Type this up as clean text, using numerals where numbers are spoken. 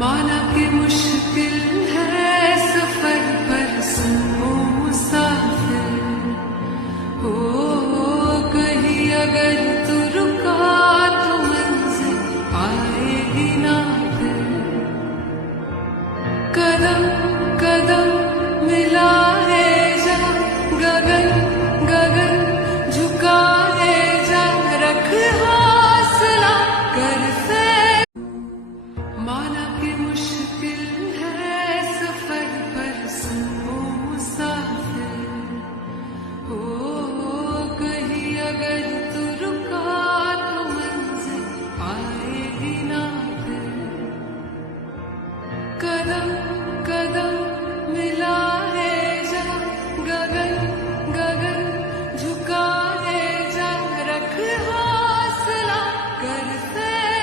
माना कि मुश्किल है सफर पर सुनो मुसाफिर हो, कहीं अगर तू रुका तो मंजिल आएगी ना।